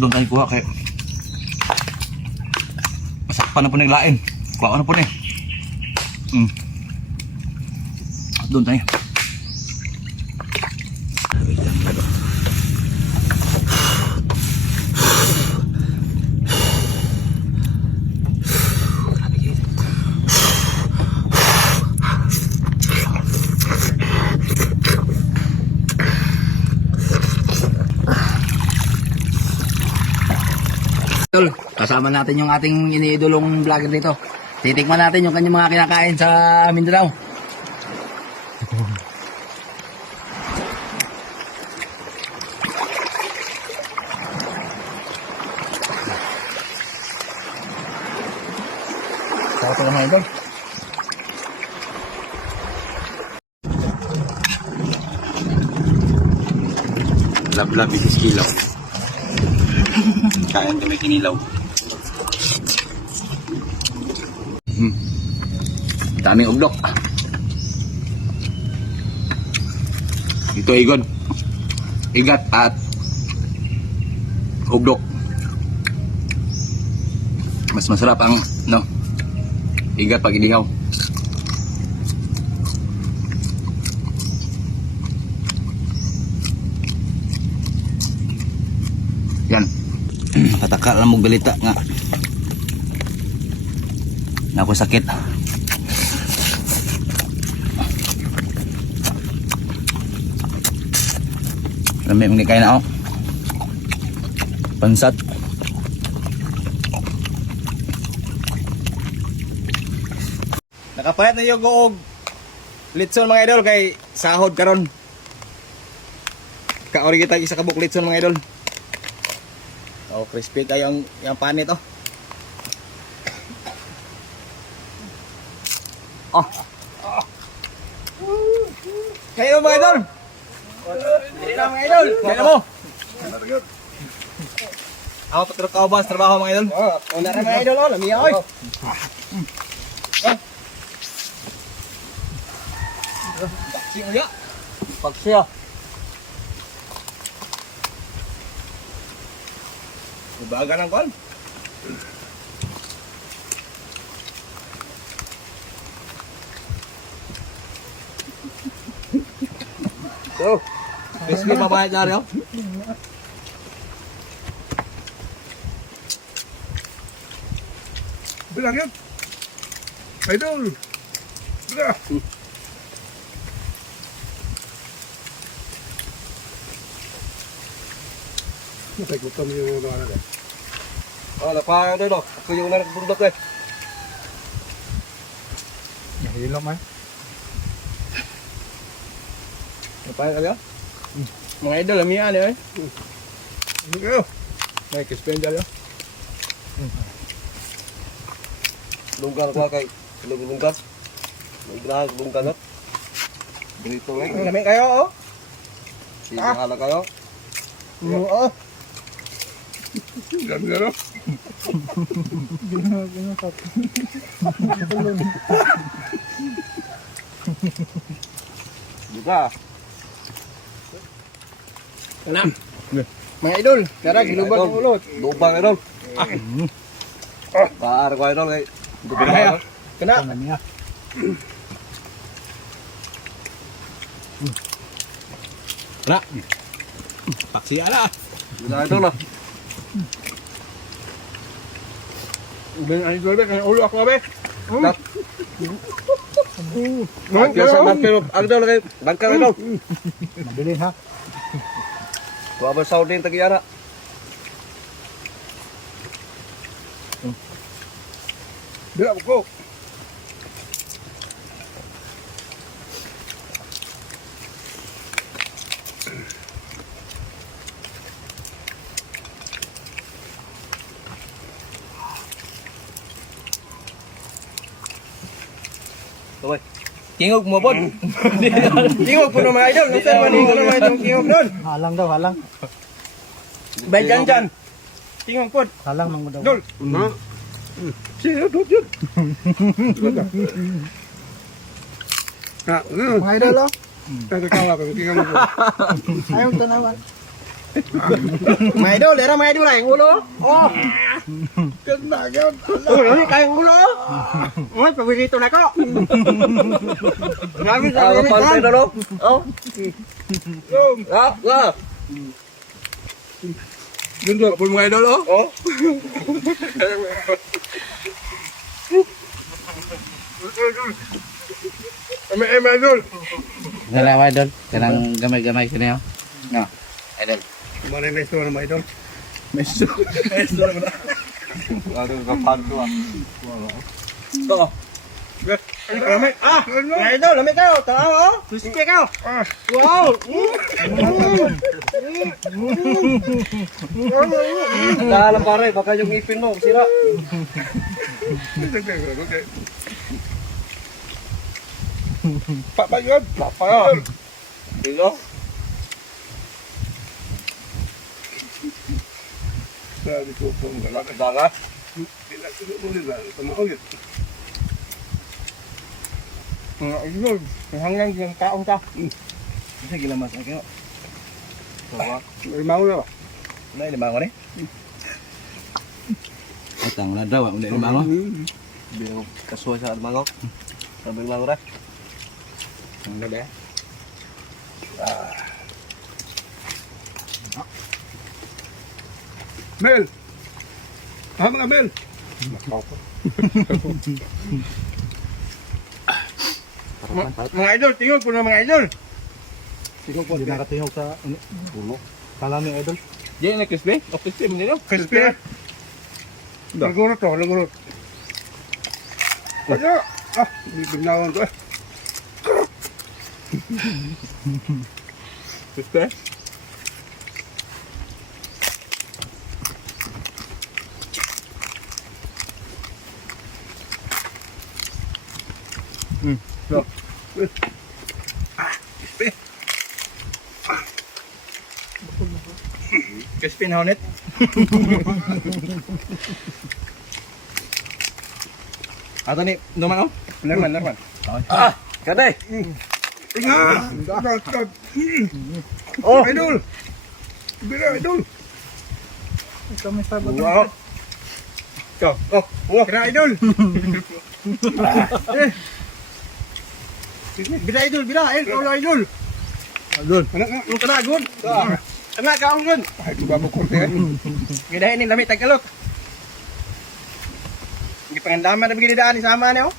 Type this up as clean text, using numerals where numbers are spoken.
Doon tayo kuha kay masakpan na po naglain. Kuha na po na doon tayo. Kasama natin yung ating iniidolong vlogger dito. Titikman natin yung kanyang mga kinakain sa Mindanao. Sarap ko naman ito. Lab-lab is kilaw. Kain kami kinilaw. Daming ugdok. Ito igod. Igat at ugdok. Mas masarap ang igat pag inihaw. Yan. Kataka lang mong galita nga. Na ako sakit. Lami mong kain na ako. Pansat. Nakapayat na yung goog litson mga idol kay sahod karon. Kaori kita isa kabuk litson mga idol. Oh, crispy kayo yung panit oh. Oh. Kayo mga idol. Mga idol. Kaya mo. Ako patrok ka ba sa trabaho mga idol? Oh, una na mga idol oh, lamiya oy. Paksi uya. Paksi ah. Baga ng kon. So, crispy pa ba yan oh? Bilang yan. Idol. Bilang. Nagutom yung mga natin. Oh, lapa doon oh. Ako yung nagbundok eh. Nahilom eh. Lapa ka mga idol, lamihan eh. Ano kayo? May kispin dyan yun. Lunggan ka kay lunggan. May grahag lunggan at. Dito lang. Lamin kayo oh. Sinahala kayo. Oo. Dami na no? Buka. Ano? Mga idol, tara giluban ng ulot. Lubang idol. Baar ko idol kay. Kaya. Kena. Kena. Paksi ala. Gila idol lah. Ben idol be kaya ulo ako be. Dak. Bangkir sa bangkir idol kay bangkir idol. Mabilis ha. Wa ba Saudi tagiyara. Bila ko. Tuloy. Kingog mo pod. Kingog po na mga idol. Nasaan maningog naman itong kingog doon? Halang daw, halang. Bay dyan. Kingog po. Halang nang mo daw. Dol. Ha? Siya, dod yun. Ha, Mga idol, oh. Kaya kala ko, kingog mo. Ayaw tanawan. Mga idol, era mga idol ay ulo. Oh. Ganda yun. Oh, lami kayong ulo. Oh, paborito na ko. Grabe sa mga idol. Oh. Ah. Ganda po mga idol, oh. Oh. Mga idol. Dalawa, idol. Kanang gamay-gamay ka niyo. No, idol. Kumarin na ito na mga idol. Meso. Ano ka panto ah. Ito. Lami. Ah, mga idol, lami kayo. Tama oh. Crispy kayo. Wow. Dalam pare, baka yung ipin mo, sira. Okay. Papa yun. Papa yun. Dito. Sabi ko po mga Daga. Tumawagit. Mga idol, hanggang yung taong ta. Sige lang mas, okay. Limaw na ba? Nay, lima ko ni. Atang na daw, hindi naman ako. Bilang kasuwa sa mangok. Sabi lang ora. Ano ba? Mel! Hama ka, Mel! Mga idol, tingog po na mga idol. Ikaw po, Hindi nakatingog sa ulo. Kala ni idol. Diyan na crispy? O crispy mo nila? Crispy. Lagurot to, lagurot. Kaya, bignawan to eh. Crispy? Crispy na ulit. Ato ni, naman oh. Naman. Ah, kanay. Oh, idol! Bira, idol! Wow. Go. Oh, wow. Kena idol. Bida idol, bida. Idol. Idol! Anak nga! Yung kena good. Kena ka ang good. Ay, ito ba mo korte eh? Gidahin ni lamit tagkalot. Gipangandaman na bigyan daan ni sama niyo.